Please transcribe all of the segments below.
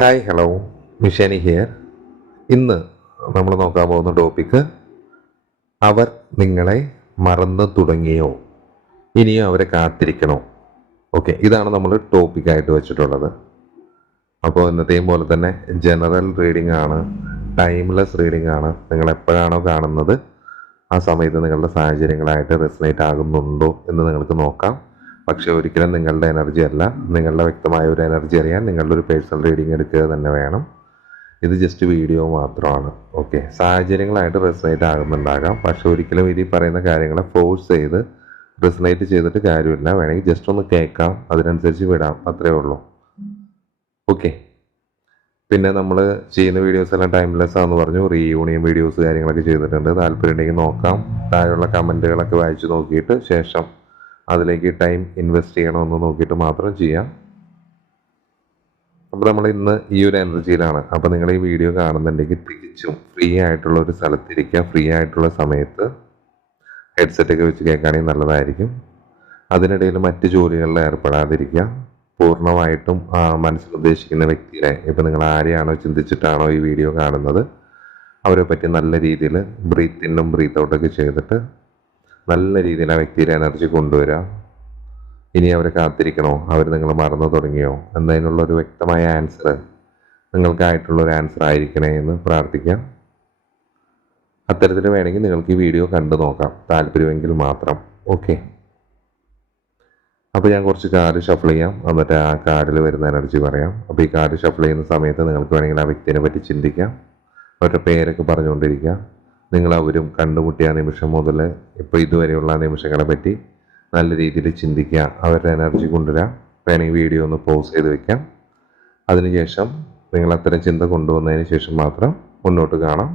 Hi hello മിഷാനി here ഇന്ന് നമ്മൾ നോക്കാൻ പോകുന്ന ടോപ്പിക്ക് അവർ നിങ്ങളെ മറന്നു തുടങ്ങിയോ? ഇനിയും അവരെ കാത്തിരിക്കണോ? ഓക്കെ ഇതാണ് നമ്മൾ ടോപ്പിക്കായിട്ട് വെച്ചിട്ടുള്ളത്. അപ്പോൾ ഇന്നത്തെയും പോലെ തന്നെ ജനറൽ റീഡിംഗ് ആണ് ടൈംലെസ് റീഡിംഗ് ആണ്. നിങ്ങൾ എപ്പോഴാണോ കാണുന്നത് ആ സമയത്ത് നിങ്ങളുടെ സാഹചര്യങ്ങളായിട്ട് റെസിനേറ്റ് ആകുന്നുണ്ടോ എന്ന് നിങ്ങൾക്ക് നോക്കാം. പക്ഷെ ഒരിക്കലും നിങ്ങളുടെ എനർജി അല്ല. നിങ്ങളുടെ വ്യക്തമായ ഒരു എനർജി അറിയാൻ നിങ്ങളുടെ ഒരു പേഴ്സണൽ റീഡിംഗ് എടുക്കുക തന്നെ വേണം. ഇത് ജസ്റ്റ് വീഡിയോ മാത്രമാണ്. ഓക്കെ സാഹചര്യങ്ങളായിട്ട് റെസനേറ്റ് ആകുന്നുണ്ടാകാം. പക്ഷെ ഒരിക്കലും ഇത് ഈ പറയുന്ന കാര്യങ്ങളെ ഫോഴ്സ് ചെയ്ത് റെസനേറ്റ് ചെയ്തിട്ട് കാര്യമില്ല. വേണമെങ്കിൽ ജസ്റ്റ് ഒന്ന് കേൾക്കാം. അതിനനുസരിച്ച് വിടാം. അത്രേ ഉള്ളൂ. ഓക്കെ പിന്നെ നമ്മൾ ചെയ്യുന്ന വീഡിയോസ് എല്ലാം ടൈംലെസ് ആണെന്ന് പറഞ്ഞു. റീയൂണിയൻ വീഡിയോസ് കാര്യങ്ങളൊക്കെ ചെയ്തിട്ടുണ്ട്. താല്പര്യം ഉണ്ടെങ്കിൽ നോക്കാം. താഴെയുള്ള കമന്റുകളൊക്കെ വായിച്ചു നോക്കിയിട്ട് ശേഷം അതിലേക്ക് ടൈം ഇൻവെസ്റ്റ് ചെയ്യണമെന്ന് നോക്കിയിട്ട് മാത്രം ചെയ്യാം. അപ്പോൾ നമ്മൾ ഇന്ന് ഈ ഒരു എനർജിയിലാണ്. അപ്പോൾ നിങ്ങൾ ഈ വീഡിയോ കാണുന്നുണ്ടെങ്കിൽ തിരിച്ചും ഫ്രീ ആയിട്ടുള്ള ഒരു സ്ഥലത്തിരിക്കുക ഫ്രീ ആയിട്ടുള്ള സമയത്ത് ഹെഡ്സെറ്റൊക്കെ വെച്ച് കേൾക്കുകയാണെങ്കിൽ നല്ലതായിരിക്കും. അതിനിടയിൽ മറ്റ് ജോലികളിൽ ഏർപ്പെടാതിരിക്കുക. പൂർണമായിട്ടും മനസ്സിൽ ഉദ്ദേശിക്കുന്ന വ്യക്തിയെ ഇപ്പം നിങ്ങൾ ആരെയാണോ ചിന്തിച്ചിട്ടാണോ ഈ വീഡിയോ കാണുന്നത് അവരെ പറ്റി നല്ല രീതിയിൽ ബ്രീത്തിനും ബ്രീത്ത് ഔട്ടൊക്കെ ചെയ്തിട്ട് നല്ല രീതിയിൽ ആ വ്യക്തിയുടെ എനർജി കൊണ്ടുവരിക ഇനി അവരെ കാത്തിരിക്കണോ? അവർ നിങ്ങൾ മറന്നു തുടങ്ങിയോ? എന്നതിനുള്ള ഒരു വ്യക്തമായ ആൻസർ നിങ്ങൾക്കായിട്ടുള്ള ഒരു ആൻസർ ആയിരിക്കണേ എന്ന് പ്രാർത്ഥിക്കാം. അത്തരത്തിൽ വേണമെങ്കിൽ നിങ്ങൾക്ക് ഈ വീഡിയോ കണ്ടു നോക്കാം. താല്പര്യമെങ്കിൽ മാത്രം. ഓക്കെ അപ്പോൾ ഞാൻ കുറച്ച് കാർഡ് ഷഫിൾ ചെയ്യാം. എന്നിട്ട് ആ കാർഡിൽ വരുന്ന എനർജി പറയാം. അപ്പോൾ ഈ കാർഡ് ഷഫിൾ ചെയ്യുന്ന സമയത്ത് നിങ്ങൾക്ക് വേണമെങ്കിൽ ആ വ്യക്തിനെ പറ്റി ചിന്തിക്കാം. അവരുടെ പേരൊക്കെ പറഞ്ഞുകൊണ്ടിരിക്കുക നിങ്ങൾ അവരും കണ്ടുമുട്ടിയ നിമിഷം മുതൽ ഇപ്പോൾ ഇതുവരെയുള്ള നിമിഷങ്ങളെ പറ്റി നല്ല രീതിയിൽ ചിന്തിക്കുക അവരുടെ എനർജി കൊണ്ടുവരാം വേണമെങ്കിൽ വീഡിയോ ഒന്ന് പോസ് ചെയ്ത് വെക്കാം. അതിനുശേഷം നിങ്ങൾ അത്തരം ചിന്ത കൊണ്ടുവന്നതിന് ശേഷം മാത്രം മുന്നോട്ട് കാണാം.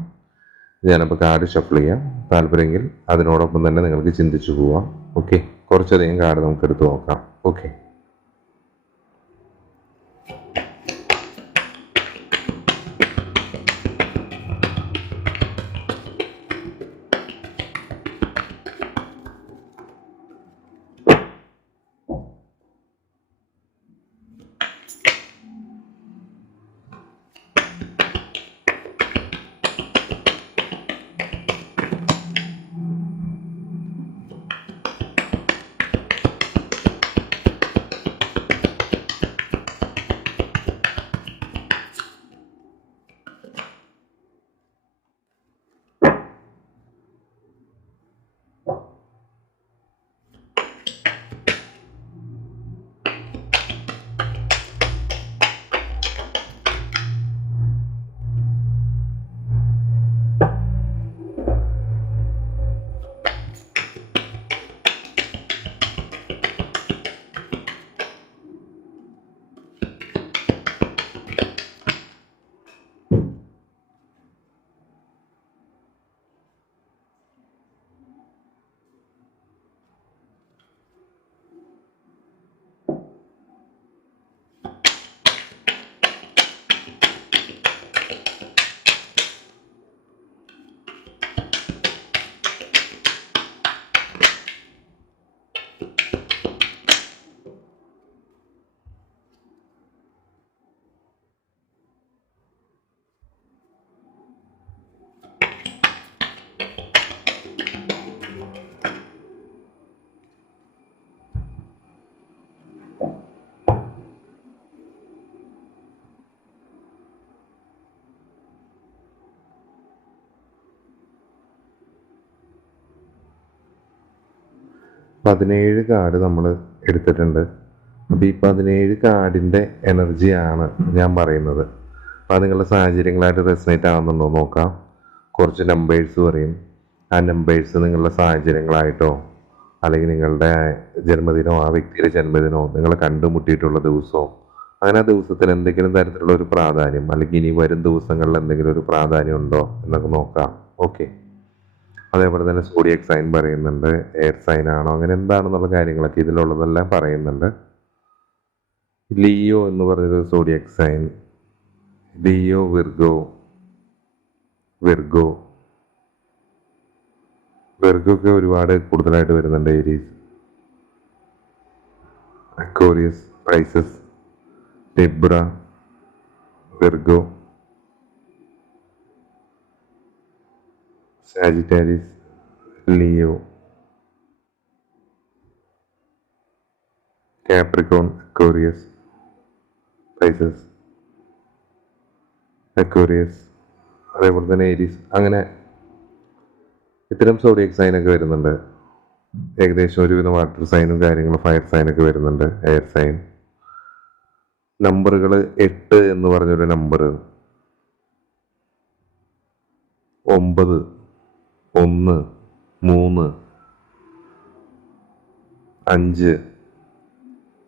ഞാനപ്പോൾ കാർഡ് ഷഫിൾ ചെയ്യാം. താല്പര്യമെങ്കിൽ അതിനോടൊപ്പം തന്നെ നിങ്ങൾക്ക് ചിന്തിച്ചു പോവാം. ഓക്കെ കുറച്ചധികം കാർഡ് നമുക്ക് എടുത്ത് നോക്കാം. ഓക്കെ പതിനേഴ് കാർഡ് നമ്മൾ എടുത്തിട്ടുണ്ട്. അപ്പോൾ ഈ പതിനേഴ് കാർഡിന്റെ എനർജിയാണ് ഞാൻ പറയുന്നത്. അപ്പോൾ നിങ്ങളുടെ സാഹചര്യങ്ങളായിട്ട് റെസിനേറ്റ് ആവുന്നുണ്ടോ നോക്കാം. കുറച്ച് നമ്പേഴ്സ് പറയും. ആ നമ്പേഴ്സ് നിങ്ങളുടെ സാഹചര്യങ്ങളായിട്ടോ അല്ലെങ്കിൽ നിങ്ങളുടെ ജന്മദിനമോ ആ വ്യക്തിയുടെ ജന്മദിനമോ നിങ്ങൾ കണ്ടുമുട്ടിയിട്ടുള്ള ദിവസമോ അങ്ങനെ ആ ദിവസത്തിൽ എന്തെങ്കിലും തരത്തിലുള്ള ഒരു പ്രാധാന്യം അല്ലെങ്കിൽ ഇനി വരും ദിവസങ്ങളിൽ എന്തെങ്കിലും ഒരു പ്രാധാന്യം ഉണ്ടോ എന്നൊക്കെ നോക്കാം. ഓക്കെ അതേപോലെ തന്നെ സോഡിയക് സൈൻ പറയുന്നുണ്ട് എയർ സൈൻ ആണോ അങ്ങനെ എന്താണെന്നുള്ള കാര്യങ്ങളൊക്കെ ഇതിലുള്ളതെല്ലാം പറയുന്നുണ്ട്. ലിയോ എന്ന് പറഞ്ഞൊരു zodiac sign Leo Virgo Virgo. വിർഗൊക്കെ ഒരുപാട് കൂടുതലായിട്ട് വരുന്നുണ്ട് Aries Aquarius Pisces Libra Virgo. Sagittarius Leo Capricorn Aquarius Pisces Aquarius അതേപോലെ തന്നെ ഏരീസ് അങ്ങനെ ഇത്തരം സോഡിയക് സൈനൊക്കെ വരുന്നുണ്ട്. ഏകദേശം ഒരുവിധം വാട്ടർ സൈനും കാര്യങ്ങളും ഫയർ സൈനൊക്കെ വരുന്നുണ്ട്. എയർ സൈൻ നമ്പറുകൾ എട്ട് എന്ന് പറഞ്ഞൊരു നമ്പർ ഒമ്പത്. ഒന്ന് മൂന്ന് അഞ്ച്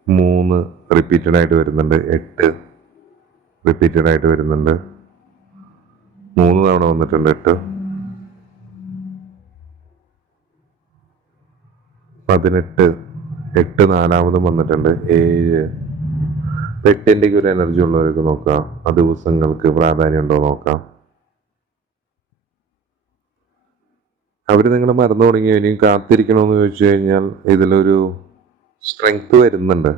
മൂന്ന് റിപ്പീറ്റഡ് ആയിട്ട് വരുന്നുണ്ട് എട്ട് റിപ്പീറ്റഡ് ആയിട്ട് വരുന്നുണ്ട് മൂന്ന് തവണ വന്നിട്ടുണ്ട് എട്ട്. പതിനെട്ട് എട്ട് നാലാമതും വന്നിട്ടുണ്ട് ഏഴ്. എട്ടിന്റെ ഒരു എനർജി ഉള്ളവരൊക്കെ നോക്കാം ആ ദിവസങ്ങൾക്ക് പ്രാധാന്യം ഉണ്ടോ നോക്കാം. അവർ നിങ്ങൾ മറന്നു തുടങ്ങി ഇനിയും കാത്തിരിക്കണമെന്ന് ചോദിച്ചു കഴിഞ്ഞാൽ ഇതിലൊരു സ്ട്രെങ്ത് വരുന്നുണ്ട്.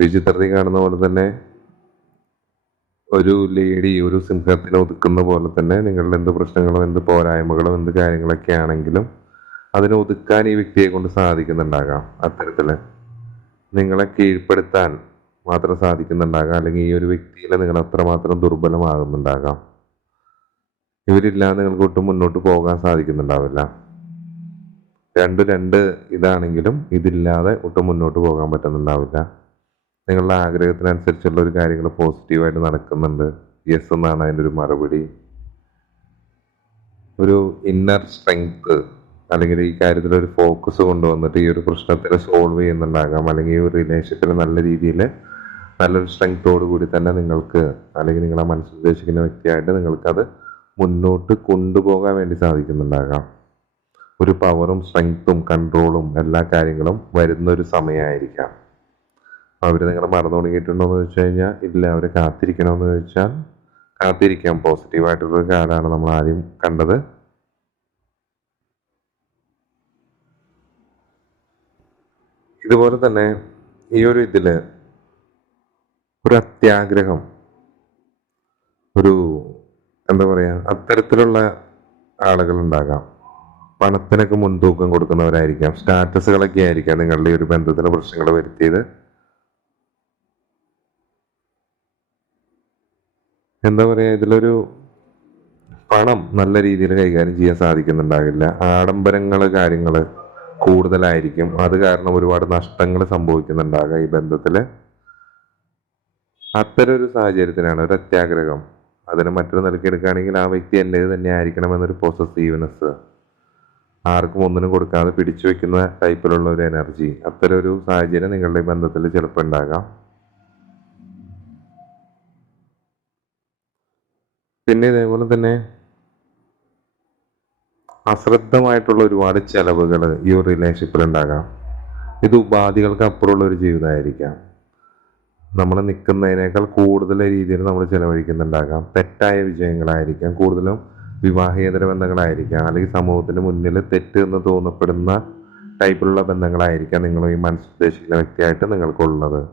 വിചിത്രത്തിൽ കാണുന്ന പോലെ തന്നെ ഒരു ലേഡി ഒരു സിംഹത്തിനെ ഒതുക്കുന്ന പോലെ തന്നെ നിങ്ങളുടെ എന്ത് പ്രശ്നങ്ങളും എന്ത് പോരായ്മകളും എന്ത് കാര്യങ്ങളൊക്കെ ആണെങ്കിലും അതിനെ ഒതുക്കാൻ ഈ വ്യക്തിയെ കൊണ്ട് സാധിക്കുന്നുണ്ടാകാം അത്തരത്തിൽ നിങ്ങളെ കീഴ്പ്പെടുത്താൻ മാത്രം സാധിക്കുന്നുണ്ടാകാം. അല്ലെങ്കിൽ ഈ ഒരു വ്യക്തിയിൽ നിങ്ങൾ അത്രമാത്രം ദുർബലമാകുന്നുണ്ടാകാം. ഇവരില്ലാതെ നിങ്ങൾക്ക് ഒട്ടും മുന്നോട്ട് പോകാൻ സാധിക്കുന്നുണ്ടാവില്ല. രണ്ട് രണ്ട് ഇതാണെങ്കിലും ഇതില്ലാതെ ഒട്ടും മുന്നോട്ട് പോകാൻ പറ്റുന്നുണ്ടാവില്ല. നിങ്ങളുടെ ആഗ്രഹത്തിനനുസരിച്ചുള്ള ഒരു കാര്യങ്ങൾ പോസിറ്റീവായിട്ട് നടക്കുന്നുണ്ട്. യെസ് എന്നാണ് അതിന്റെ ഒരു മറുപടി. ഒരു ഇന്നർ സ്ട്രെങ്ത് അല്ലെങ്കിൽ ഈ കാര്യത്തിൽ ഒരു ഫോക്കസ് കൊണ്ടുവന്നിട്ട് ഈ ഒരു പ്രശ്നത്തിനെ സോൾവ് ചെയ്യുന്നുണ്ടാകാം. അല്ലെങ്കിൽ ഈ ഒരു റിലേഷൻഷിപ്പിൽ നല്ല രീതിയിൽ നല്ലൊരു സ്ട്രെങ്തോട് കൂടി തന്നെ നിങ്ങൾക്ക് അല്ലെങ്കിൽ നിങ്ങളെ മനസ്സിൽ ഉദ്ദേശിക്കുന്ന വ്യക്തിയായിട്ട് നിങ്ങൾക്കത് മുന്നോട്ട് കൊണ്ടുപോകാൻ വേണ്ടി സാധിക്കുന്നുണ്ടാകാം. ഒരു പവറും സ്ട്രെങ്ത്തും കൺട്രോളും എല്ലാ കാര്യങ്ങളും വരുന്ന ഒരു സമയമായിരിക്കാം. അവർ നിങ്ങളെ മറന്നു തുടങ്ങിയിട്ടുണ്ടോ എന്ന് ചോദിച്ചു കഴിഞ്ഞാൽ ഇല്ല അവർ കാത്തിരിക്കണമെന്ന് ചോദിച്ചാൽ കാത്തിരിക്കാം. പോസിറ്റീവായിട്ടുള്ളൊരു കാർഡാണ് നമ്മൾ ആദ്യം കണ്ടത്. ഇതുപോലെ തന്നെ ഈ ഒരു ഇതിൽ ഒരു അത്യാഗ്രഹം ഒരു എന്താ പറയാ അത്തരത്തിലുള്ള ആളുകൾ ഉണ്ടാകാം പണത്തിനൊക്കെ മുൻതൂക്കം കൊടുക്കുന്നവരായിരിക്കാം. സ്റ്റാറ്റസുകളൊക്കെ ആയിരിക്കാം നിങ്ങളുടെ ഈ ഒരു ബന്ധത്തിന് പ്രശ്നങ്ങൾ വരുത്തിയത്. എന്താ പറയാ ഇതിലൊരു പണം നല്ല രീതിയിൽ കൈകാര്യം ചെയ്യാൻ സാധിക്കുന്നുണ്ടാകില്ല. ആഡംബരങ്ങൾ കാര്യങ്ങൾ കൂടുതലായിരിക്കും. അത് കാരണം ഒരുപാട് നഷ്ടങ്ങൾ സംഭവിക്കുന്നുണ്ടാകാം ഈ ബന്ധത്തിൽ. അത്തരം ഒരു സാഹചര്യത്തിനാണ് ഒരു അത്യാഗ്രഹം അതിനെ മറ്റൊരു നിലയ്ക്ക് എടുക്കുകയാണെങ്കിൽ ആ വ്യക്തി എന്റേത് തന്നെ ആയിരിക്കണം എന്നൊരു പോസസീവ്നെസ് ആർക്കും ഒന്നിനും കൊടുക്കാതെ പിടിച്ചു വെക്കുന്ന ടൈപ്പിലുള്ള ഒരു എനർജി അത്തരം ഒരു സാഹചര്യം നിങ്ങളുടെ ബന്ധത്തിൽ ചിലപ്പോൾ ഉണ്ടാകാം. പിന്നെ ഇതേപോലെ തന്നെ അശ്രദ്ധമായിട്ടുള്ള ഒരുപാട് ചെലവുകൾ ഈ ഒരു റിലേഷൻഷിപ്പിൽ ഉണ്ടാകാം. ഇത് ഉപാധികൾക്ക് അപ്പുറമുള്ള ഒരു ജീവിതമായിരിക്കാം. നമ്മൾ നിൽക്കുന്നതിനേക്കാൾ കൂടുതൽ രീതിയിൽ നമ്മൾ ചെലവഴിക്കുന്നുണ്ടാകാം. തെറ്റായ വിജയങ്ങളായിരിക്കാം. കൂടുതലും വിവാഹേതര ബന്ധങ്ങളായിരിക്കാം. അല്ലെങ്കിൽ സമൂഹത്തിന് മുന്നിൽ തെറ്റ് എന്ന് തോന്നപ്പെടുന്ന ടൈപ്പിലുള്ള ബന്ധങ്ങളായിരിക്കാം നിങ്ങൾ ഈ മനസ്സുദ്ദേശിക്കുന്ന വ്യക്തിയായിട്ട് നിങ്ങൾക്കുള്ളത്.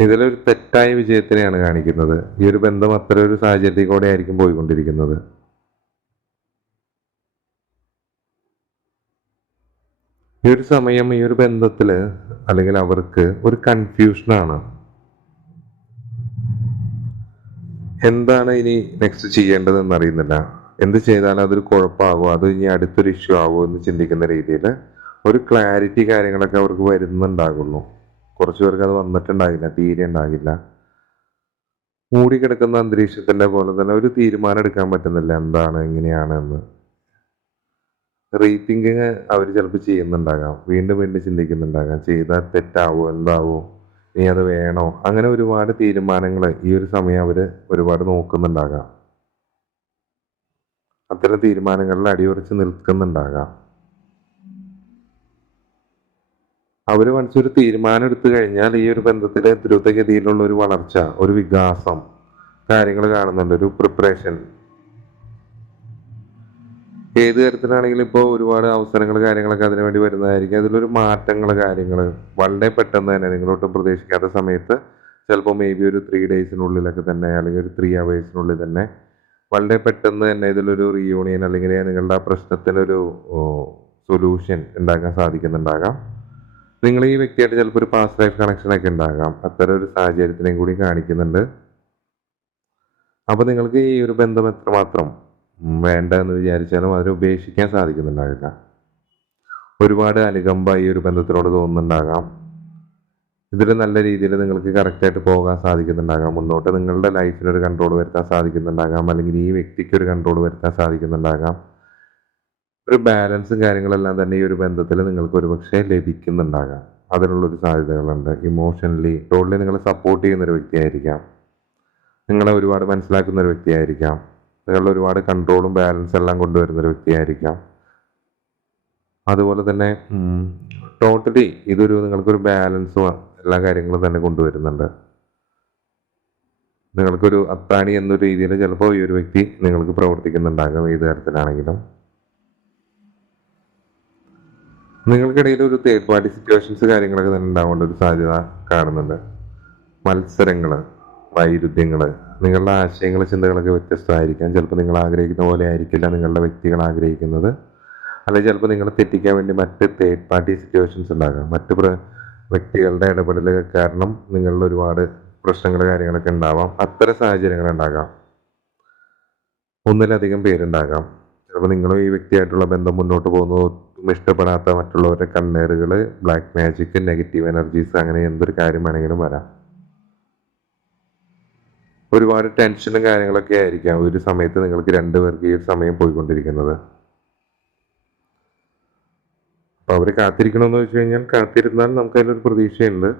ഇതിലൊരു തെറ്റായ വിജയത്തിനെയാണ് കാണിക്കുന്നത്. ഈ ഒരു ബന്ധം അത്ര ഒരു സാഹചര്യത്തിൽ കൂടെ ആയിരിക്കും പോയിക്കൊണ്ടിരിക്കുന്നത്. ഈ ഒരു സമയം ഈ ഒരു ബന്ധത്തിൽ അല്ലെങ്കിൽ അവർക്ക് ഒരു കൺഫ്യൂഷനാണ് എന്താണ് ഇനി നെക്സ്റ്റ് ചെയ്യേണ്ടതെന്ന് അറിയുന്നില്ല. എന്ത് ചെയ്താലും അതൊരു കുഴപ്പമാകുമോ അത് ഇനി അടുത്തൊരു ഇഷ്യൂ ആകുമോ എന്ന് ചിന്തിക്കുന്ന രീതിയിൽ ഒരു ക്ലാരിറ്റി കാര്യങ്ങളൊക്കെ അവർക്ക് വരുന്നുണ്ടാകുള്ളൂ കുറച്ചു പേർക്ക് അത് വന്നിട്ടുണ്ടാകില്ല തീരെ ഉണ്ടാകില്ല. മൂടിക്കിടക്കുന്ന അന്തരീക്ഷത്തിന്റെ പോലെ തന്നെ ഒരു തീരുമാനം എടുക്കാൻ പറ്റുന്നില്ല എന്താണ് എങ്ങനെയാണ് എന്ന്. റേറ്റിംഗ് അവർ ചിലപ്പോൾ ചെയ്യുന്നുണ്ടാകാം. വീണ്ടും വീണ്ടും ചിന്തിക്കുന്നുണ്ടാകാം. ചെയ്താൽ തെറ്റാവോ? എന്താവോ? ഇനി അത് വേണോ? അങ്ങനെ ഒരുപാട് തീരുമാനങ്ങൾ ഈ ഒരു സമയം അവർ ഒരുപാട് നോക്കുന്നുണ്ടാകാം. അത്തരം തീരുമാനങ്ങളിൽ അടിയുറച്ച് നിൽക്കുന്നുണ്ടാകാം. അവർ മനസ്സൊരു തീരുമാനം എടുത്തു കഴിഞ്ഞാൽ ഈ ഒരു ബന്ധത്തിലെ ദ്രുതഗതിയിലുള്ള ഒരു വളർച്ച ഒരു വികാസം കാര്യങ്ങൾ കാണുന്നുണ്ട്. ഒരു പ്രിപ്പറേഷൻ ഏത് തരത്തിലാണെങ്കിലും ഇപ്പോൾ ഒരുപാട് അവസരങ്ങൾ കാര്യങ്ങളൊക്കെ അതിനു വേണ്ടി വരുന്നതായിരിക്കും. അതിലൊരു മാറ്റങ്ങൾ കാര്യങ്ങൾ വളരെ പെട്ടെന്ന് തന്നെ നിങ്ങളൊട്ടും പ്രതീക്ഷിക്കാത്ത സമയത്ത് ചിലപ്പോൾ മേ ബി ഒരു ത്രീ ഡേയ്സിനുള്ളിലൊക്കെ തന്നെ അല്ലെങ്കിൽ ഒരു ത്രീ അവേഴ്സിനുള്ളിൽ തന്നെ വളരെ പെട്ടെന്ന് തന്നെ ഇതിലൊരു റീയൂണിയൻ അല്ലെങ്കിൽ നിങ്ങളുടെ ആ പ്രശ്നത്തിനൊരു സൊല്യൂഷൻ ഉണ്ടാക്കാൻ സാധിക്കുന്നുണ്ടാകാം. നിങ്ങൾ ഈ വ്യക്തിയായിട്ട് ചിലപ്പോൾ ഒരു പാസ്റ്റ് ലൈഫ് കണക്ഷൻ ഒക്കെ ഉണ്ടാകാം. അത്തരം ഒരു സാഹചര്യത്തിനെയും കൂടി കാണിക്കുന്നുണ്ട്. അപ്പോൾ നിങ്ങൾക്ക് ഈ ഒരു ബന്ധം എത്രമാത്രം വേണ്ട എന്ന് വിചാരിച്ചാലും അതിനെ ഉപേക്ഷിക്കാൻ സാധിക്കുന്നുണ്ടാകില്ല. ഒരുപാട് അനുകമ്പ ഈ ഒരു ബന്ധത്തിനോട് തോന്നുന്നുണ്ടാകാം. ഇതിൽ നല്ല രീതിയിൽ നിങ്ങൾക്ക് കറക്റ്റായിട്ട് പോകാൻ സാധിക്കുന്നുണ്ടാകാം. മുന്നോട്ട് നിങ്ങളുടെ ലൈഫിനൊരു കൺട്രോൾ വരുത്താൻ സാധിക്കുന്നുണ്ടാകാം. അല്ലെങ്കിൽ ഈ വ്യക്തിക്ക് ഒരു കൺട്രോൾ വരുത്താൻ സാധിക്കുന്നുണ്ടാകാം. ഒരു ബാലൻസും കാര്യങ്ങളെല്ലാം തന്നെ ഈ ഒരു ബന്ധത്തിൽ നിങ്ങൾക്ക് ഒരുപക്ഷെ ലഭിക്കുന്നുണ്ടാകാം. അതിനുള്ളൊരു സാധ്യതകളുണ്ട്. ഇമോഷണലി ടോട്ടലി നിങ്ങളെ സപ്പോർട്ട് ചെയ്യുന്ന ഒരു വ്യക്തിയായിരിക്കാം. നിങ്ങളെ ഒരുപാട് മനസ്സിലാക്കുന്ന ഒരു വ്യക്തിയായിരിക്കാം. നിങ്ങളുടെ ഒരുപാട് കൺട്രോളും ബാലൻസ് എല്ലാം കൊണ്ടുവരുന്ന ഒരു വ്യക്തിയായിരിക്കാം. അതുപോലെ തന്നെ ടോട്ടലി ഇതൊരു നിങ്ങൾക്കൊരു ബാലൻസും എല്ലാ കാര്യങ്ങളും തന്നെ കൊണ്ടുവരുന്നുണ്ട്. നിങ്ങൾക്കൊരു അത്താണി എന്നൊരു രീതിയിൽ ചിലപ്പോൾ ഈ ഒരു വ്യക്തി നിങ്ങൾക്ക് പ്രവർത്തിക്കുന്നുണ്ടാകാം ഏത് തരത്തിലാണെങ്കിലും. നിങ്ങൾക്കിടയിൽ ഒരു തേർഡ് പാർട്ടി സിറ്റുവേഷൻസ് കാര്യങ്ങളൊക്കെ തന്നെ ഉണ്ടാവേണ്ട ഒരു സാധ്യത കാണുന്നുണ്ട്. മത്സരങ്ങൾ വൈരുദ്ധ്യങ്ങൾ നിങ്ങളുടെ ആശയങ്ങൾ ചിന്തകളൊക്കെ വ്യത്യസ്തമായിരിക്കാം. ചിലപ്പോൾ നിങ്ങൾ ആഗ്രഹിക്കുന്ന പോലെ ആയിരിക്കില്ല നിങ്ങളുടെ വ്യക്തികൾ ആഗ്രഹിക്കുന്നത്. അല്ലെങ്കിൽ ചിലപ്പോൾ നിങ്ങളെ തെറ്റിക്കാൻ വേണ്ടി മറ്റ് തേർഡ് പാർട്ടി സിറ്റുവേഷൻസ് ഉണ്ടാകാം. മറ്റ് വ്യക്തികളുടെ ഇടപെടലുകൾ കാരണം നിങ്ങളിൽ ഒരുപാട് പ്രശ്നങ്ങൾ കാര്യങ്ങളൊക്കെ ഉണ്ടാവാം. അത്തരം സാഹചര്യങ്ങൾ ഉണ്ടാകാം. ഒന്നിലധികം പേരുണ്ടാകാം. ചിലപ്പോൾ നിങ്ങളും ഈ വ്യക്തിയായിട്ടുള്ള ബന്ധം മുന്നോട്ട് പോകുന്നു. ഇഷ്ടപ്പെടാത്ത മറ്റുള്ളവരുടെ കണ്ണേറുകൾ ബ്ലാക്ക് മാജിക് നെഗറ്റീവ് എനർജീസ് അങ്ങനെ എന്തൊരു കാര്യം വേണമെങ്കിലും വരാം. ഒരുപാട് ടെൻഷനും കാര്യങ്ങളൊക്കെ ആയിരിക്കാം ഒരു സമയത്ത് നിങ്ങൾക്ക് രണ്ടുപേർക്ക് ഈ സമയം പോയിക്കൊണ്ടിരിക്കുന്നത്. അപ്പൊ അവർ കാത്തിരിക്കണമെന്ന് വെച്ച് കഴിഞ്ഞാൽ കാത്തിരുന്നാൽ നമുക്ക് അതിലൊരു പ്രതീക്ഷയുണ്ട്.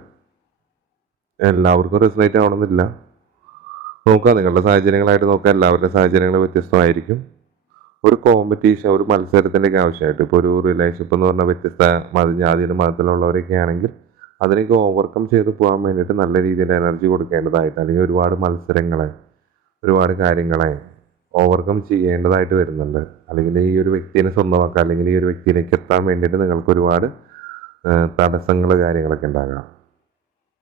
എല്ലാവർക്കും റെസിനേറ്റ് ആവണമെന്നില്ല. നോക്കാം നിങ്ങളുടെ സാഹചര്യങ്ങളായിട്ട് നോക്കാം. എല്ലാവരുടെ സാഹചര്യങ്ങൾ വ്യത്യസ്തമായിരിക്കും. ഒരു കോമ്പറ്റീഷൻ ഒരു മത്സരത്തിന്റെ ഒക്കെ ആവശ്യമായിട്ട്. ഇപ്പോൾ ഒരു റിലേഷൻഷിപ്പ് എന്ന് പറഞ്ഞാൽ വ്യത്യസ്ത മത ജാതിയുടെ മതത്തിലുള്ളവരൊക്കെ ആണെങ്കിൽ അതിനൊക്കെ ഓവർകം ചെയ്ത് പോകാൻ വേണ്ടിയിട്ട് നല്ല രീതിയിൽ എനർജി കൊടുക്കേണ്ടതായിട്ട് അല്ലെങ്കിൽ ഒരുപാട് മത്സരങ്ങളെ ഒരുപാട് കാര്യങ്ങളെ ഓവർകം ചെയ്യേണ്ടതായിട്ട് വരുന്നുണ്ട്. അല്ലെങ്കിൽ ഈ ഒരു വ്യക്തിനെ സ്വന്തമാക്കുക അല്ലെങ്കിൽ ഈ ഒരു വ്യക്തിയിലേക്ക് എത്താൻ വേണ്ടിയിട്ട് നിങ്ങൾക്ക് ഒരുപാട് തടസ്സങ്ങൾ കാര്യങ്ങളൊക്കെ ഉണ്ടാകാം.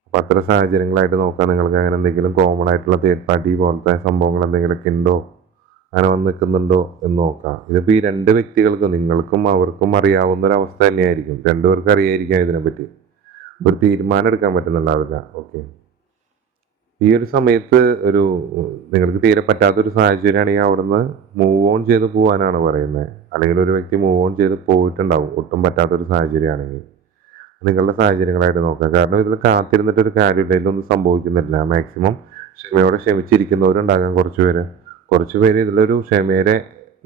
അപ്പോൾ അത്തരം സാഹചര്യങ്ങളായിട്ട് നോക്കാൻ നിങ്ങൾക്ക് അങ്ങനെ എന്തെങ്കിലും കോമൺ ആയിട്ടുള്ള തേർഡ് പാർട്ടി പോലത്തെ സംഭവങ്ങൾ എന്തെങ്കിലുമൊക്കെ ഉണ്ടോ? അങ്ങനെ വന്ന് നിൽക്കുന്നുണ്ടോ എന്ന് നോക്കാം. ഇതിപ്പോൾ ഈ രണ്ട് വ്യക്തികൾക്കും നിങ്ങൾക്കും അവർക്കും അറിയാവുന്ന ഒരു അവസ്ഥ തന്നെയായിരിക്കും. രണ്ടുപേർക്കും അറിയായിരിക്കാം ഇതിനെപ്പറ്റി. ഒരു തീരുമാനം എടുക്കാൻ പറ്റുന്നുണ്ടാവില്ല. ഓക്കെ ഈ ഒരു സമയത്ത് ഒരു നിങ്ങൾക്ക് തീരെ പറ്റാത്ത പറ്റാത്തൊരു സാഹചര്യമാണെങ്കിൽ അവിടുന്ന് മൂവ് ഓൺ ചെയ്ത് പോകാനാണ് പറയുന്നത് അല്ലെങ്കിൽ ഒരു വ്യക്തി മൂവ് ഓൺ ചെയ്ത് പോയിട്ടുണ്ടാവും. ഒട്ടും പറ്റാത്തൊരു സാഹചര്യമാണെങ്കിൽ. നിങ്ങളുടെ സാഹചര്യങ്ങളായിട്ട് നോക്കാം. കാരണം ഇതിൽ കാത്തിരുന്നിട്ട് ഒരു കാര്യമില്ല. ഇതിലൊന്നും സംഭവിക്കുന്നില്ല. മാക്സിമം ക്ഷമയോടെ ക്ഷമിച്ചിരിക്കുന്നവരുണ്ടാകാം കുറച്ച് പേര് കുറച്ച് പേര് ഇതിലൊരു ക്ഷമയുടെ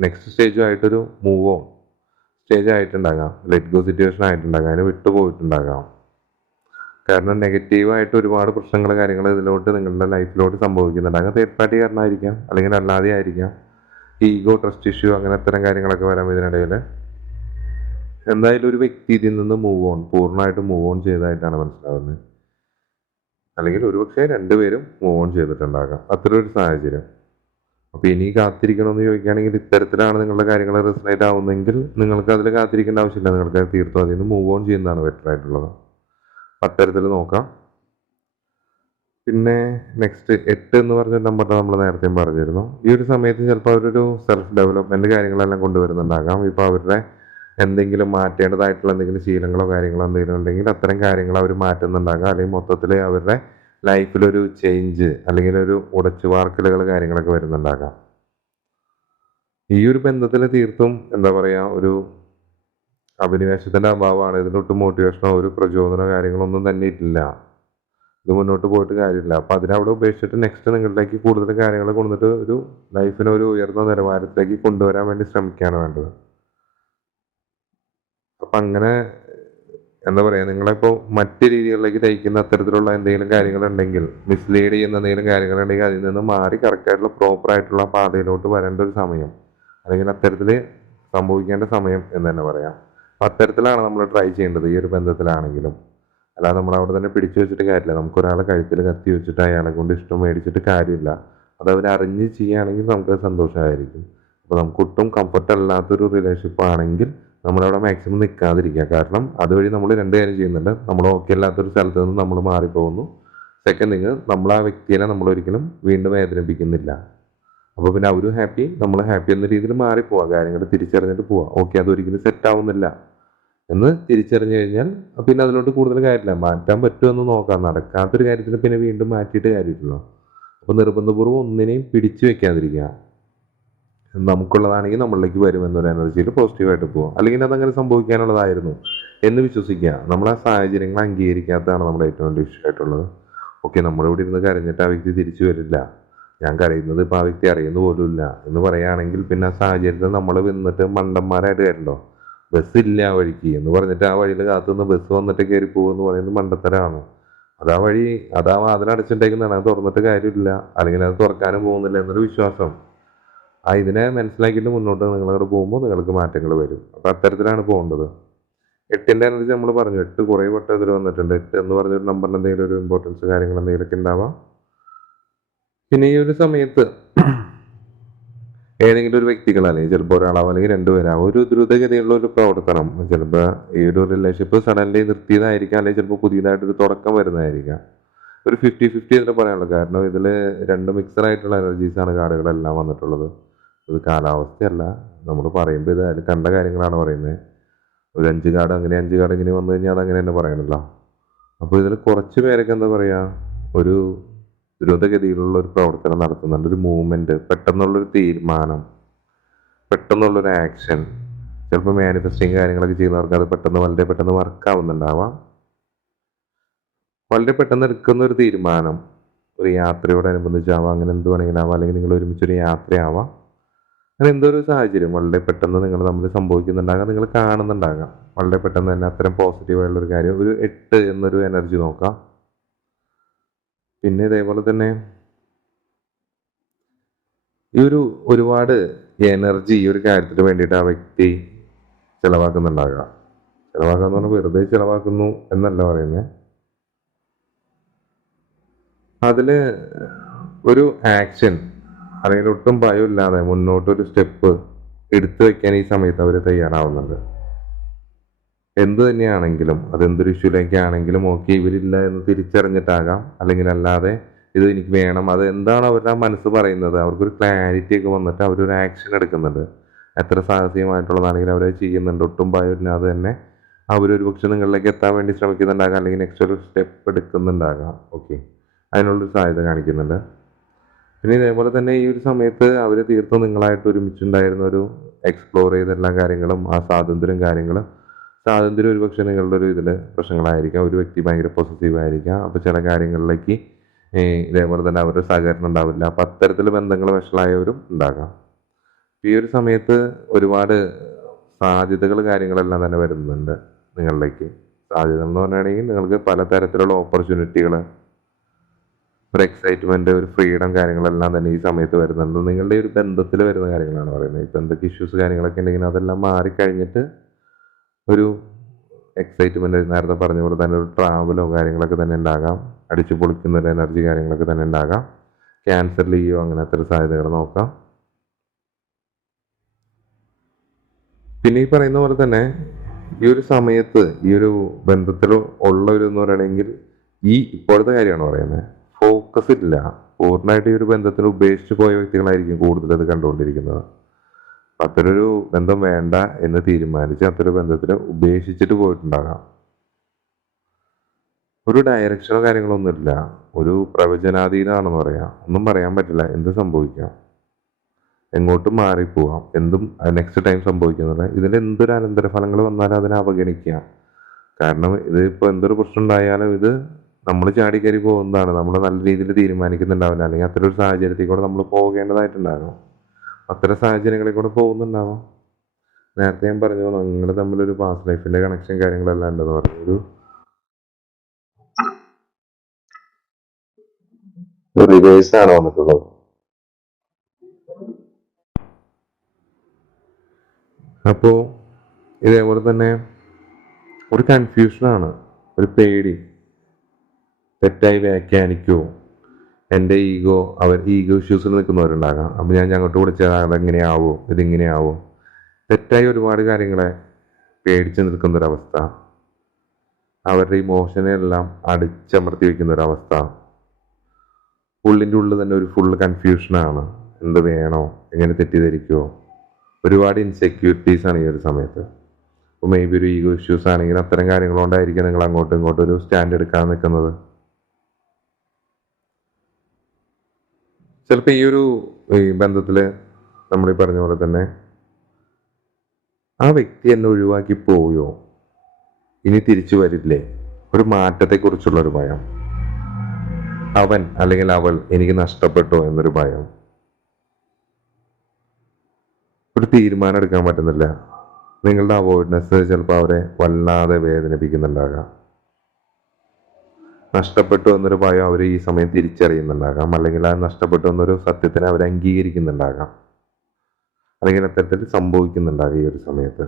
നെക്സ്റ്റ് സ്റ്റേജുമായിട്ടൊരു മൂവ് ഓൺ സ്റ്റേജ് ആയിട്ടുണ്ടാകാം. ലെറ്റ് ഗോ സിറ്റുവേഷൻ ആയിട്ടുണ്ടാകാം. അതിന് വിട്ടുപോയിട്ടുണ്ടാകാം. കാരണം നെഗറ്റീവായിട്ട് ഒരുപാട് പ്രശ്നങ്ങൾ കാര്യങ്ങൾ ഇതിലോട്ട് നിങ്ങളുടെ ലൈഫിലോട്ട് സംഭവിക്കുന്നുണ്ടാകാം തേർഡ് പാർട്ടി കാരണമായിരിക്കാം അല്ലെങ്കിൽ അല്ലാതെ ആയിരിക്കാം. ഈഗോ ട്രസ്റ്റ് ഇഷ്യൂ അങ്ങനെ അത്തരം കാര്യങ്ങളൊക്കെ വരാം ഇതിനിടയിൽ എന്തായാലും ഒരു വ്യക്തി ഇതിൽ നിന്ന് മൂവ് ഓൺ പൂർണമായിട്ട് മൂവ് ഓൺ ചെയ്തതായിട്ടാണ് മനസ്സിലാവുന്നത്. അല്ലെങ്കിൽ ഒരുപക്ഷെ രണ്ടുപേരും മൂവ് ഓൺ ചെയ്തിട്ടുണ്ടാകാം. അത്ര ഒരു സാഹചര്യം. അപ്പോൾ ഇനി കാത്തിരിക്കണമെന്ന് ചോദിക്കുകയാണെങ്കിൽ ഇത്തരത്തിലാണ് നിങ്ങളുടെ കാര്യങ്ങൾ റിസണേറ്റ് ആവുന്നെങ്കിൽ നിങ്ങൾക്ക് അതിൽ കാത്തിരിക്കേണ്ട ആവശ്യമില്ല. നിങ്ങൾക്ക് തീർത്തും അതിൽ നിന്ന് മൂവ് ഓൺ ചെയ്യുന്നതാണ് ബെറ്റർ ആയിട്ടുള്ളത്. അത്തരത്തിൽ നോക്കാം. പിന്നെ നെക്സ്റ്റ് എട്ട് എന്ന് പറഞ്ഞ നമ്പർ നമ്മൾ നേരത്തെ പറഞ്ഞിരുന്നു. ഈ ഒരു സമയത്ത് ചിലപ്പോൾ അവരൊരു സെൽഫ് ഡെവലപ്മെന്റ് കാര്യങ്ങളെല്ലാം കൊണ്ടുവരുന്നുണ്ടാകാം. ഇപ്പോൾ അവരുടെ എന്തെങ്കിലും മാറ്റേണ്ടതായിട്ടുള്ള എന്തെങ്കിലും ശീലങ്ങളോ കാര്യങ്ങളോ എന്തെങ്കിലും ഉണ്ടെങ്കിൽ അത്തരം കാര്യങ്ങൾ അവർ മാറ്റുന്നുണ്ടാകാം. അല്ലെങ്കിൽ മൊത്തത്തിൽ അവരുടെ ലൈഫിലൊരു ചേഞ്ച് അല്ലെങ്കിൽ ഒരു ഉടച്ചുവാർക്കലുകൾ കാര്യങ്ങളൊക്കെ വരുന്നുണ്ടാകാം. ഈ ഒരു ബന്ധത്തിൽ തീർത്തും എന്താ പറയുക ഒരു അഭിനിവേശത്തിന്റെ അഭാവമാണ് ഇതിനൊട്ടും മോട്ടിവേഷനോ ഒരു പ്രചോദനമോ കാര്യങ്ങളൊന്നും തന്നെ ഇല്ല. ഇത് മുന്നോട്ട് പോയിട്ട് കാര്യമില്ല. അപ്പം അതിനവിടെ ഉപേക്ഷിച്ചിട്ട് നെക്സ്റ്റ് നിങ്ങളിലേക്ക് കൂടുതൽ കാര്യങ്ങൾ കൊണ്ടിട്ട് ഒരു ലൈഫിനെ ഒരു ഉയർന്ന നിലവാരത്തിലേക്ക് കൊണ്ടുവരാൻ വേണ്ടി ശ്രമിക്കുകയാണ് വേണ്ടത്. അപ്പം അങ്ങനെ എന്താ പറയുക നിങ്ങളിപ്പോൾ മറ്റ് രീതികളിലേക്ക് തയ്ക്കുന്ന അത്തരത്തിലുള്ള എന്തെങ്കിലും കാര്യങ്ങൾ ഉണ്ടെങ്കിൽ മിസ്ലീഡ് ചെയ്യുന്ന എന്തെങ്കിലും കാര്യങ്ങളുണ്ടെങ്കിൽ അതിൽ നിന്ന് മാറി കറക്റ്റായിട്ടുള്ള പ്രോപ്പർ ആയിട്ടുള്ള പാതയിലോട്ട് വരേണ്ട ഒരു സമയം അല്ലെങ്കിൽ അത്തരത്തിൽ സംഭവിക്കേണ്ട സമയം എന്ന് തന്നെ പറയാം. അപ്പം അത്തരത്തിലാണ് നമ്മൾ ട്രൈ ചെയ്യേണ്ടത്. ഈ ഒരു ബന്ധത്തിലാണെങ്കിലും. അല്ലാതെ നമ്മൾ അവിടെ തന്നെ പിടിച്ചു വെച്ചിട്ട് കാര്യമില്ല. നമുക്ക് ഒരാളെ കഴുത്തിൽ കത്തി വെച്ചിട്ട് അയാളെ കൊണ്ട് ഇഷ്ടം മേടിച്ചിട്ട് കാര്യമില്ല. അത് അവർ അറിഞ്ഞ് ചെയ്യുകയാണെങ്കിൽ നമുക്ക് സന്തോഷമായിരിക്കും. അപ്പോൾ നമുക്ക് ഒട്ടും കംഫർട്ട് അല്ലാത്തൊരു റിലേഷൻഷിപ്പ് ആണെങ്കിൽ നമ്മളവിടെ മാക്സിമം നിൽക്കാതിരിക്കുക കാരണം അതുവഴി നമ്മൾ രണ്ട് കാര്യം ചെയ്യുന്നുണ്ട്. നമ്മൾ ഓക്കെ അല്ലാത്തൊരു സ്ഥലത്ത് നിന്ന് നമ്മൾ മാറിപ്പോകുന്നു. സെക്കൻഡ് തിങ് നമ്മൾ ആ വ്യക്തിയെ നമ്മൾ ഒരിക്കലും വീണ്ടും വേദനിപ്പിക്കുന്നില്ല. അപ്പോൾ പിന്നെ അവരും ഹാപ്പി നമ്മൾ ഹാപ്പി എന്ന രീതിയിൽ മാറിപ്പോവാ. കാര്യങ്ങൾ തിരിച്ചറിഞ്ഞിട്ട് പോവാ. ഓക്കെ അതൊരിക്കലും സെറ്റ് ആവുന്നില്ല. എന്ന് തിരിച്ചറിഞ്ഞു കഴിഞ്ഞാൽ പിന്നെ അതിലോട്ട് കൂടുതൽ കാര്യമില്ല. മാറ്റാൻ പറ്റുമെന്ന് നോക്കാം. നടക്കാത്തൊരു കാര്യത്തിന് പിന്നെ വീണ്ടും മാറ്റിയിട്ട് കാര്യമില്ലല്ലോ. അപ്പോൾ നിർബന്ധപൂർവം ഒന്നിനെയും പിടിച്ചു വെക്കാതിരിക്കുക. നമുക്കുള്ളതാണെങ്കിൽ നമ്മളിലേക്ക് വരും എന്നൊരു എനർജിയിൽ പോസിറ്റീവായിട്ട് പോകും അല്ലെങ്കിൽ അതങ്ങനെ സംഭവിക്കാനുള്ളതായിരുന്നു എന്ന് വിശ്വസിക്കുക. നമ്മൾ ആ സാഹചര്യങ്ങൾ അംഗീകരിക്കാത്തതാണ് നമ്മുടെ ഏറ്റവും വലിയ ഇഷ്യൂ ആയിട്ടുള്ളത്. ഓക്കെ നമ്മളിവിടെ ഇരുന്ന് കരഞ്ഞിട്ട് ആ വ്യക്തി തിരിച്ചു വരില്ല. ഞാൻ കരയുന്നത് ഇപ്പോൾ ആ വ്യക്തി അറിയുന്ന പോലുമില്ല എന്ന് പറയുകയാണെങ്കിൽ പിന്നെ ആ സാഹചര്യത്തിൽ നമ്മൾ വന്നിട്ട് മണ്ടന്മാരായിട്ട് കയറണ്ടോ ബസ് ഇല്ല ആ വഴിക്ക് എന്ന് പറഞ്ഞിട്ട് ആ വഴിയിൽ കാത്തുനിന്ന് ബസ് വന്നിട്ട് കയറി പോകുമെന്ന് പറയുന്നത് മണ്ടത്തരാണ്. അത് ആ വഴി അതാ അതിനടച്ചിട്ടേക്കുന്നതാണ് അത് തുറന്നിട്ട് കാര്യമില്ല. അല്ലെങ്കിൽ അത് തുറക്കാനും പോകുന്നില്ല എന്നൊരു വിശ്വാസം. ആ ഇതിനെ മനസ്സിലാക്കിയിട്ട് മുന്നോട്ട് നിങ്ങളവിടെ പോകുമ്പോൾ നിങ്ങൾക്ക് മാറ്റങ്ങൾ വരും. അപ്പം അത്തരത്തിലാണ് പോകേണ്ടത്. എട്ടിന്റെ എനർജി നമ്മൾ പറഞ്ഞു. എട്ട് കുറേ വട്ടം ഇതിൽ വന്നിട്ടുണ്ട്. എട്ട് എന്ന് പറഞ്ഞൊരു നമ്പറിന് എന്തെങ്കിലും ഒരു ഇമ്പോർട്ടൻസ് കാര്യങ്ങൾ എന്തെങ്കിലുമൊക്കെ ഉണ്ടാവാം. പിന്നെ ഈ ഒരു സമയത്ത് ഏതെങ്കിലും ഒരു വ്യക്തികൾ അല്ലെങ്കിൽ ചിലപ്പോൾ ഒരാളാവും അല്ലെങ്കിൽ രണ്ടുപേരാവും ഒരു ദ്രുതഗതിയുള്ള ഒരു പ്രവർത്തനം ചിലപ്പോൾ ഈ ഒരു റിലേഷൻഷിപ്പ് സഡൻലി നിർത്തിയതായിരിക്കാം അല്ലെങ്കിൽ ചിലപ്പോൾ പുതിയതായിട്ടൊരു തുടക്കം വരുന്നതായിരിക്കാം. ഒരു ഫിഫ്റ്റി ഫിഫ്റ്റി എന്ന് പറയാനുള്ളൂ. കാരണം ഇതിൽ രണ്ട് മിക്സഡ് ആയിട്ടുള്ള എനർജീസാണ് കാർഡുകളെല്ലാം വന്നിട്ടുള്ളത്. ഇത് കാലാവസ്ഥയല്ല. നമ്മൾ പറയുമ്പോൾ ഇത് അതിൽ കണ്ട കാര്യങ്ങളാണ് പറയുന്നത്. ഒരു അഞ്ച് കാർഡ് അങ്ങനെ അഞ്ച് കാർഡ് ഇങ്ങനെ വന്നു കഴിഞ്ഞാൽ അതങ്ങനെ തന്നെ പറയണല്ലോ. അപ്പോൾ ഇതിൽ കുറച്ച് പേരൊക്കെ എന്താ പറയുക ഒരു ദ്രുതഗതിയിലുള്ള ഒരു പ്രവർത്തനം നടത്തുന്നുണ്ട്. ഒരു മൂവ്മെന്റ് പെട്ടെന്നുള്ളൊരു തീരുമാനം പെട്ടെന്നുള്ളൊരു ആക്ഷൻ ചിലപ്പോൾ മാനിഫെസ്റ്റിങ് കാര്യങ്ങളൊക്കെ ചെയ്യുന്നവർക്ക് അത് പെട്ടെന്ന് വളരെ പെട്ടെന്ന് വർക്കാവുന്നുണ്ടാവാം വളരെ പെട്ടെന്ന് എടുക്കുന്ന ഒരു തീരുമാനം. ഒരു യാത്രയോടനുബന്ധിച്ചാവാം അങ്ങനെ എന്ത് വേണമെങ്കിലും ആവാം അല്ലെങ്കിൽ നിങ്ങൾ ഒരുമിച്ചൊരു യാത്രയാവാം. അങ്ങനെ എന്തോ ഒരു സാഹചര്യം വളരെ പെട്ടെന്ന് നിങ്ങൾ തമ്മിൽ സംഭവിക്കുന്നുണ്ടാകാം നിങ്ങൾ കാണുന്നുണ്ടാകാം. വളരെ പെട്ടെന്ന് തന്നെ അത്തരം പോസിറ്റീവായുള്ളൊരു കാര്യം ഒരു എട്ട് എന്നൊരു എനർജി നോക്കാം. പിന്നെ ഇതേപോലെ തന്നെ ഈ ഒരു ഒരുപാട് എനർജി ഈ ഒരു കാര്യത്തിന് വേണ്ടിയിട്ട് ആ വ്യക്തി ചിലവാക്കുന്നുണ്ടാകാം ചിലവാക്കുക എന്ന് പറഞ്ഞാൽ വെറുതെ ചിലവാക്കുന്നു എന്നല്ല പറയുന്നത് അതിൽ ഒരു ആക്ഷൻ അല്ലെങ്കിൽ ഒട്ടും ഭയമില്ലാതെ മുന്നോട്ടൊരു സ്റ്റെപ്പ് എടുത്തു വെക്കാൻ ഈ സമയത്ത് അവർ തയ്യാറാവുന്നുണ്ട്. എന്ത് തന്നെയാണെങ്കിലും അതെന്തൊരു ഇഷ്യൂലേക്കാണെങ്കിലും ഓക്കെ ഇവരില്ല എന്ന് തിരിച്ചറിഞ്ഞിട്ടാകാം. അല്ലെങ്കിൽ അല്ലാതെ ഇത് എനിക്ക് വേണം. അത് എന്താണ് അവരുടെ മനസ്സ് പറയുന്നത്? അവർക്കൊരു ക്ലാരിറ്റി ഒക്കെ വന്നിട്ട് അവരൊരു ആക്ഷൻ എടുക്കുന്നുണ്ട്. എത്ര സാഹസികമായിട്ടുള്ളതാണെങ്കിലും അവരത് ചെയ്യുന്നുണ്ട്. ഒട്ടും ഭയമില്ലാതെ തന്നെ അവരൊരു പക്ഷെ നിങ്ങളിലേക്ക് എത്താൻ വേണ്ടി ശ്രമിക്കുന്നുണ്ടാകാം. അല്ലെങ്കിൽ നെക്സ്റ്റ് ഒരു സ്റ്റെപ്പ് എടുക്കുന്നുണ്ടാകാം. ഓക്കെ അതിനുള്ളൊരു സാധ്യത കാണിക്കുന്നുണ്ട്. പിന്നെ ഇതേപോലെ തന്നെ ഈ ഒരു സമയത്ത് അവർ തീർത്തും നിങ്ങളായിട്ട് ഒരുമിച്ചുണ്ടായിരുന്ന ഒരു എക്സ്പ്ലോർ ചെയ്ത എല്ലാ കാര്യങ്ങളും ആ സ്വാതന്ത്ര്യം കാര്യങ്ങളും സ്വാതന്ത്ര്യം ഒരുപക്ഷെ നിങ്ങളുടെ ഒരു ഇതിൽ പ്രശ്നങ്ങളായിരിക്കാം. ഒരു വ്യക്തി ഭയങ്കര പോസിറ്റീവ് ആയിരിക്കാം. അപ്പോൾ ചില കാര്യങ്ങളിലേക്ക് ഇതേപോലെ തന്നെ അവരുടെ സഹകരണം ഉണ്ടാവില്ല. അപ്പം അത്തരത്തിൽ ബന്ധങ്ങൾ വഷളായവരും ഉണ്ടാകാം. ഈ ഒരു സമയത്ത് ഒരുപാട് സാധ്യതകൾ കാര്യങ്ങളെല്ലാം തന്നെ വരുന്നുണ്ട് നിങ്ങളിലേക്ക്. സാധ്യത എന്ന് പറയുകയാണെങ്കിൽ നിങ്ങൾക്ക് പലതരത്തിലുള്ള ഓപ്പർച്യൂണിറ്റികൾ ഒരു എക്സൈറ്റ്മെന്റ് ഒരു ഫ്രീഡം കാര്യങ്ങളെല്ലാം തന്നെ ഈ സമയത്ത് വരുന്നുണ്ട്. നിങ്ങളുടെ ഒരു ബന്ധത്തിൽ വരുന്ന കാര്യങ്ങളാണ് പറയുന്നത്. ഇപ്പം എന്തൊക്കെ ഇഷ്യൂസ് കാര്യങ്ങളൊക്കെ ഉണ്ടെങ്കിൽ അതെല്ലാം മാറിക്കഴിഞ്ഞിട്ട് ഒരു എക്സൈറ്റ്മെന്റ് നേരത്തെ പറഞ്ഞ പോലെ തന്നെ ഒരു ട്രാവലോ കാര്യങ്ങളൊക്കെ തന്നെ ഉണ്ടാകാം. അടിച്ചു പൊളിക്കുന്ന ഒരു എനർജി കാര്യങ്ങളൊക്കെ തന്നെ ഉണ്ടാകാം. ക്യാൻസർ ലീവോ അങ്ങനത്തെ ഒരു സാധ്യതകൾ നോക്കാം. പിന്നെ ഈ പറയുന്ന പോലെ തന്നെ ഈ ഒരു സമയത്ത് ഈ ഒരു ബന്ധത്തിൽ ഉള്ളവരെന്ന് എന്ന് പറയുകയാണെങ്കിൽ ഈ ഇപ്പോഴത്തെ കാര്യമാണ് പറയുന്നത്. ഫോക്കസ് ഇല്ല. പൂർണമായിട്ട് ഈ ഒരു ബന്ധത്തിൽ ഉപേക്ഷിച്ച് പോയ വ്യക്തികളായിരിക്കും കൂടുതൽ അത് കണ്ടുകൊണ്ടിരിക്കുന്നത്. അത്തരൊരു ബന്ധം വേണ്ട എന്ന് തീരുമാനിച്ച് അത്തരൊരു ബന്ധത്തിൽ ഉപേക്ഷിച്ചിട്ട് പോയിട്ടുണ്ടാകാം. ഒരു ഡയറക്ഷനോ കാര്യങ്ങളൊന്നുമില്ല. ഒരു പ്രവചനാധീനമാണെന്ന് പറയാം. ഒന്നും പറയാൻ പറ്റില്ല. എന്ത് സംഭവിക്കാം? എങ്ങോട്ടും മാറിപ്പോവാം? എന്തും നെക്സ്റ്റ് ടൈം സംഭവിക്കുന്നത് ഇതിൽ എന്തൊരു അനന്തരഫലങ്ങൾ വന്നാലും അതിനെ അവഗണിക്കുക കാരണം ഇത് എന്തൊരു പ്രശ്നം ഉണ്ടായാലും ഇത് നമ്മൾ ചാടി കയറി പോകുന്നതാണ്. നമ്മൾ നല്ല രീതിയിൽ തീരുമാനിക്കുന്നുണ്ടാവില്ല. അല്ലെങ്കിൽ അത്തരം ഒരു സാഹചര്യത്തിൽ കൂടെ നമ്മൾ പോകേണ്ടതായിട്ടുണ്ടാകും. അത്തരം സാഹചര്യങ്ങളിൽ കൂടെ പോകുന്നുണ്ടാവാം. നേരത്തെ ഞാൻ പറഞ്ഞു നിങ്ങൾ തമ്മിലൊരു പാസ്റ്റ് ലൈഫിന്റെ കണക്ഷൻ കാര്യങ്ങളെല്ലാം ഉണ്ടെന്ന് പറഞ്ഞു. ഒരു റിവേഴ്സ് ആണ് വന്നിട്ടുള്ളത്. അപ്പോ ഇതേപോലെ തന്നെ ഒരു കൺഫ്യൂഷനാണ് ഒരു പേടി തെറ്റായി വ്യാഖ്യാനിക്കുമോ എന്റെ ഈഗോ അവർ ഈഗോ ഇഷ്യൂസിൽ നിൽക്കുന്നവരുണ്ടാകാം. അപ്പോൾ ഞാൻ അങ്ങോട്ട് വിളിച്ചാൽ അതെങ്ങനെയാവോ ഇതിങ്ങനെയാവോ? തെറ്റായി ഒരുപാട് കാര്യങ്ങളെ പേടിച്ച് നിൽക്കുന്നൊരവസ്ഥ. അവരുടെ ഇമോഷനെ എല്ലാം അടിച്ചമർത്തി വെക്കുന്ന ഒരവസ്ഥ ഉള്ളിന്റെ ഉള്ളിൽ തന്നെ ഒരു ഫുൾ കൺഫ്യൂഷനാണ് എന്ത് വേണോ എങ്ങനെ തെറ്റിദ്ധരിക്കുമോ ഒരുപാട് ഇൻസെക്യൂരിറ്റീസ് ആണ് ഈ ഒരു സമയത്ത്. അപ്പോൾ മേ ബി ഒരു ഈഗോ ഇഷ്യൂസ് ആണെങ്കിൽ അത്തരം കാര്യങ്ങളുകൊണ്ടായിരിക്കും നിങ്ങൾ അങ്ങോട്ടും ഇങ്ങോട്ടും ഒരു സ്റ്റാൻഡ് എടുക്കാൻ നിൽക്കുന്നത്. ചിലപ്പോൾ ഈ ഒരു ഈ ബന്ധത്തിൽ നമ്മൾ ഈ പറഞ്ഞ പോലെ തന്നെ ആ വ്യക്തി എന്നെ ഒഴിവാക്കി പോയോ? ഇനി തിരിച്ചു വരില്ലേ? ഒരു മാറ്റത്തെക്കുറിച്ചുള്ള ഒരു ഭയം. അവൻ അല്ലെങ്കിൽ അവൾ എനിക്ക് നഷ്ടപ്പെട്ടോ എന്നൊരു ഭയം. ഒരു തീരുമാനം എടുക്കാൻ പറ്റുന്നില്ല. നിങ്ങളുടെ അവോയ്ഡ്നെസ് ചിലപ്പോൾ അവരെ വല്ലാതെ വേദനിപ്പിക്കുന്നുണ്ടാകാം. നഷ്ടപ്പെട്ടു എന്നൊരു ഭയം അവർ ഈ സമയം തിരിച്ചറിയുന്നുണ്ടാകാം. അല്ലെങ്കിൽ ആ നഷ്ടപ്പെട്ടു എന്നൊരു സത്യത്തിനെ അവർ അംഗീകരിക്കുന്നുണ്ടാകാം. അല്ലെങ്കിൽ അത്തരത്തിൽ സംഭവിക്കുന്നുണ്ടാകാം ഈ ഒരു സമയത്ത്.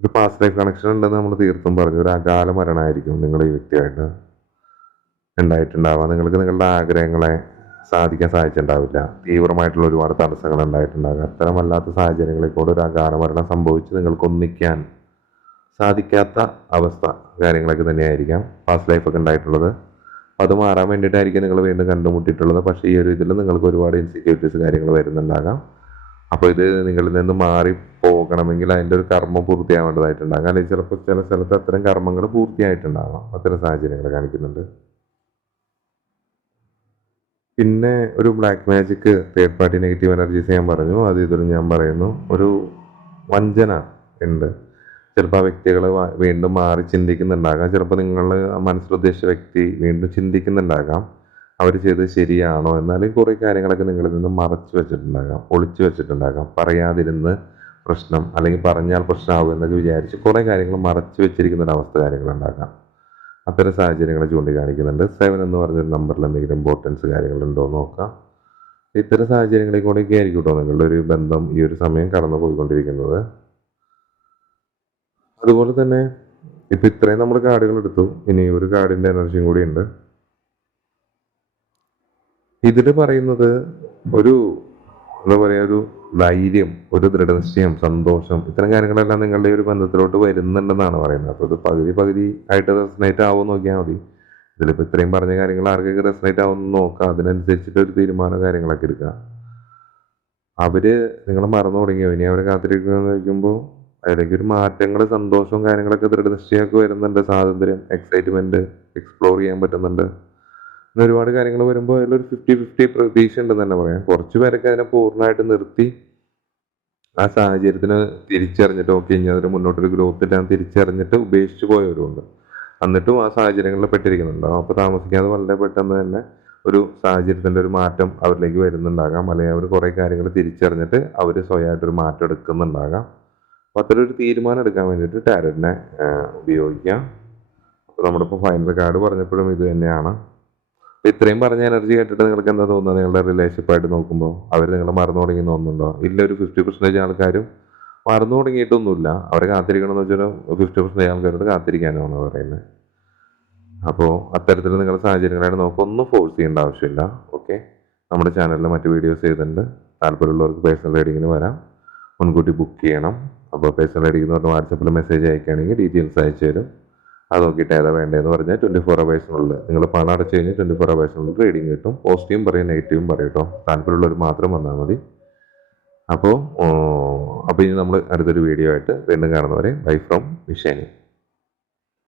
ഒരു പാസ്റ്റ് ലൈഫ് കണക്ഷൻ ഉണ്ടെന്ന് നമ്മൾ തീർത്തും പറഞ്ഞു. ഒരു അകാല മരണമായിരിക്കും നിങ്ങളുടെ ഈ വ്യക്തിയായിട്ട് ഉണ്ടായിട്ടുണ്ടാവുക. നിങ്ങൾക്ക് നിങ്ങളുടെ ആഗ്രഹങ്ങളെ സാധിക്കാൻ സാധിച്ചിട്ടുണ്ടാവില്ല. തീവ്രമായിട്ടുള്ള ഒരുപാട് തടസ്സങ്ങൾ ഉണ്ടായിട്ടുണ്ടാകും. അത്തരമല്ലാത്ത സാഹചര്യങ്ങളിൽ കൂടെ ഒരു അകാല മരണം സംഭവിച്ച് നിങ്ങൾക്ക് ഒന്നിക്കാൻ സാധിക്കാത്ത അവസ്ഥ കാര്യങ്ങളൊക്കെ തന്നെയായിരിക്കാം പാസ്റ്റ് ലൈഫൊക്കെ ഉണ്ടായിട്ടുള്ളത്. അത് മാറാൻ വേണ്ടിയിട്ടായിരിക്കും നിങ്ങൾ വീണ്ടും കണ്ടുമുട്ടിയിട്ടുള്ളത്. പക്ഷേ ഈ ഒരു ഇതിൽ നിങ്ങൾക്ക് ഒരുപാട് ഇൻസെക്യൂരിറ്റീസ് കാര്യങ്ങൾ വരുന്നുണ്ടാകാം. അപ്പോൾ ഇത് നിങ്ങളിൽ നിന്ന് മാറി പോകണമെങ്കിൽ അതിന്റെ ഒരു കർമ്മം പൂർത്തിയാവേണ്ടതായിട്ടുണ്ടാകാം. അല്ലെങ്കിൽ ചിലപ്പോൾ ചില സ്ഥലത്ത് അത്തരം കർമ്മങ്ങൾ പൂർത്തിയായിട്ടുണ്ടാകാം അത്തരം സാഹചര്യങ്ങൾ കാണിക്കുന്നുണ്ട്. പിന്നെ ഒരു black magic third party negative energies ഞാൻ പറഞ്ഞു. അത് ഇതിൽ ഞാൻ പറയുന്നു. ഒരു വഞ്ചന ഉണ്ട്. ചിലപ്പോൾ ആ വ്യക്തികൾ വീണ്ടും മാറി ചിന്തിക്കുന്നുണ്ടാകാം. ചിലപ്പോൾ നിങ്ങൾ മനസ്സിലുദ്ദേശിച്ച വ്യക്തി വീണ്ടും ചിന്തിക്കുന്നുണ്ടാകാം. അവർ ചെയ്തത് ശരിയാണോ എന്നാലും കുറേ കാര്യങ്ങളൊക്കെ നിങ്ങളിൽ നിന്ന് മറച്ചു വെച്ചിട്ടുണ്ടാകാം ഒളിച്ചു വെച്ചിട്ടുണ്ടാകാം. പറയാതിരുന്ന് പ്രശ്നം അല്ലെങ്കിൽ പറഞ്ഞാൽ പ്രശ്നമാകും എന്നൊക്കെ വിചാരിച്ച് കുറേ കാര്യങ്ങൾ മറച്ചു വെച്ചിരിക്കുന്ന ഒരു അവസ്ഥ കാര്യങ്ങളുണ്ടാകാം. അത്തരം സാഹചര്യങ്ങൾ ചൂണ്ടിക്കാണിക്കുന്നുണ്ട്. സെവൻ എന്ന് പറഞ്ഞൊരു നമ്പറിൽ എന്തെങ്കിലും ഇമ്പോർട്ടൻസ് കാര്യങ്ങളുണ്ടോ എന്ന് നോക്കാം. ഇത്തരം സാഹചര്യങ്ങളിൽ കൂടെയൊക്കെ ആയിരിക്കും കേട്ടോ നിങ്ങളുടെ ഒരു ബന്ധം ഈ ഒരു സമയം കടന്നു പോയിക്കൊണ്ടിരിക്കുന്നത് അതുപോലെ തന്നെ ഇപ്പം ഇത്രയും നമ്മൾ കാർഡുകൾ എടുത്തു. ഇനി ഒരു കാർഡിന്റെ എനർജിയും കൂടി ഉണ്ട്. ഇതിൽ പറയുന്നത് ഒരു എന്താ പറയുക ഒരു ധൈര്യം ഒരു ദൃഢനിശ്ചയം സന്തോഷം ഇത്തരം കാര്യങ്ങളെല്ലാം നിങ്ങളുടെ ഒരു ബന്ധത്തിലോട്ട് വരുന്നുണ്ടെന്നാണ് പറയുന്നത്. അപ്പോൾ ഇത് പകുതി പകുതി ആയിട്ട് റെസനേറ്റ് ആവുമെന്ന് നോക്കിയാൽ മതി. ഇതിലിപ്പോൾ ഇത്രയും പറഞ്ഞ കാര്യങ്ങൾ ആർക്കൊക്കെ റെസനേറ്റ് ആവുമെന്ന് നോക്കാം. അതിനനുസരിച്ചിട്ട് ഒരു തീരുമാനം കാര്യങ്ങളൊക്കെ എടുക്കുക അവർ നിങ്ങൾ മറന്നു തുടങ്ങിയോ? ഇനി അവരെ കാത്തിരിക്കുമ്പോൾ അതിലേക്ക് ഒരു മാറ്റങ്ങൾ സന്തോഷവും കാര്യങ്ങളൊക്കെ ദൃഢനിശ്ചയമൊക്കെ വരുന്നുണ്ട്. സ്വാതന്ത്ര്യം എക്സൈറ്റ്മെന്റ് എക്സ്പ്ലോർ ചെയ്യാൻ പറ്റുന്നുണ്ട്. അങ്ങനെ ഒരുപാട് കാര്യങ്ങൾ വരുമ്പോൾ അതിലൊരു ഫിഫ്റ്റി ഫിഫ്റ്റി പ്രതീക്ഷ ഉണ്ടെന്ന് തന്നെ പറയാം. കുറച്ച് പേരൊക്കെ അതിനെ പൂർണമായിട്ട് നിർത്തി ആ സാഹചര്യത്തിന് തിരിച്ചറിഞ്ഞിട്ട് ഓക്കെ ഇനി അതിന് മുന്നോട്ടൊരു ഗ്രോത്ത് ഇല്ലാന്ന് തിരിച്ചറിഞ്ഞിട്ട് ഉപേക്ഷിച്ച് പോയവരുമുണ്ട്. എന്നിട്ടും ആ സാഹചര്യങ്ങളിൽ പെട്ടിരിക്കുന്നുണ്ടാവും അപ്പോൾ താമസിക്കാതെ വളരെ പെട്ടെന്ന് തന്നെ ഒരു സാഹചര്യത്തിന്റെ ഒരു മാറ്റം അവരിലേക്ക് വരുന്നുണ്ടാകാം. അല്ലെങ്കിൽ അവർ കുറേ കാര്യങ്ങൾ തിരിച്ചറിഞ്ഞിട്ട് അവർ സ്വയമായിട്ടൊരു മാറ്റം എടുക്കുന്നുണ്ടാകാം. അപ്പോൾ അത്തരം ഒരു തീരുമാനം എടുക്കാൻ വേണ്ടിയിട്ട് ടാരറ്റിനെ ഉപയോഗിക്കാം. അപ്പോൾ നമ്മളിപ്പോൾ ഫൈനൽ കാർഡ് പറഞ്ഞപ്പോഴും ഇത് തന്നെയാണ്. ഇത്രയും പറഞ്ഞ എനർജി കേട്ടിട്ട് നിങ്ങൾക്ക് എന്താ തോന്നുന്നത്? നിങ്ങളുടെ റിലേഷൻഷിപ്പായിട്ട് നോക്കുമ്പോൾ അവർ നിങ്ങളെ മറന്നു തുടങ്ങി തോന്നുന്നുണ്ടോ? ഇല്ല ഒരു ഫിഫ്റ്റി പെർസെന്റേജ് ആൾക്കാരും മറന്നു തുടങ്ങിയിട്ടൊന്നുമില്ല. അവരെ കാത്തിരിക്കണം എന്ന് വെച്ചാൽ ഫിഫ്റ്റി പെർസെന്റേജ് ആൾക്കാരോട് കാത്തിരിക്കാനാണ് പറയുന്നത്. അപ്പോൾ അത്തരത്തിൽ നിങ്ങളുടെ സാഹചര്യങ്ങളായിട്ട് നമുക്ക് ഒന്നും ഫോഴ്സ് ചെയ്യേണ്ട ആവശ്യമില്ല. ഓക്കെ നമ്മുടെ ചാനലിൽ മറ്റ് വീഡിയോസ് ചെയ്തിട്ടുണ്ട്. താല്പര്യമുള്ളവർക്ക് പേഴ്സണൽ റീഡിങ്ങിന് വരാം. മുൻകൂട്ടി ബുക്ക് ചെയ്യണം. അപ്പോൾ പേഴ്സണൽ പറഞ്ഞാൽ വാട്സപ്പിൽ മെസ്സേജ് അയക്കുകയാണെങ്കിൽ ഡീറ്റെയിൽസ് അയച്ചു തരും. അത് നോക്കിയിട്ട് ഏതാ വേണ്ടതെന്ന് പറഞ്ഞാൽ ട്വന്റി ഫോർ അവേഴ്സിനുള്ളിൽ നിങ്ങൾ പണം അടച്ചു കഴിഞ്ഞാൽ ട്വന്റി ഫോർ അവേഴ്സിനുള്ളിൽ റീഡിങ് കിട്ടും. പോസിറ്റീവും പറയും നെഗറ്റീവും പറയും കേട്ടോ. താല്പര്യമുള്ളവർ മാത്രം വന്നാൽ മതി. അപ്പോൾ അപ്പോൾ ഇനി നമ്മൾ അടുത്തൊരു വീഡിയോ ആയിട്ട് വീണ്ടും കാണുന്നവരെ ബൈ ഫ്രം വിഷാനി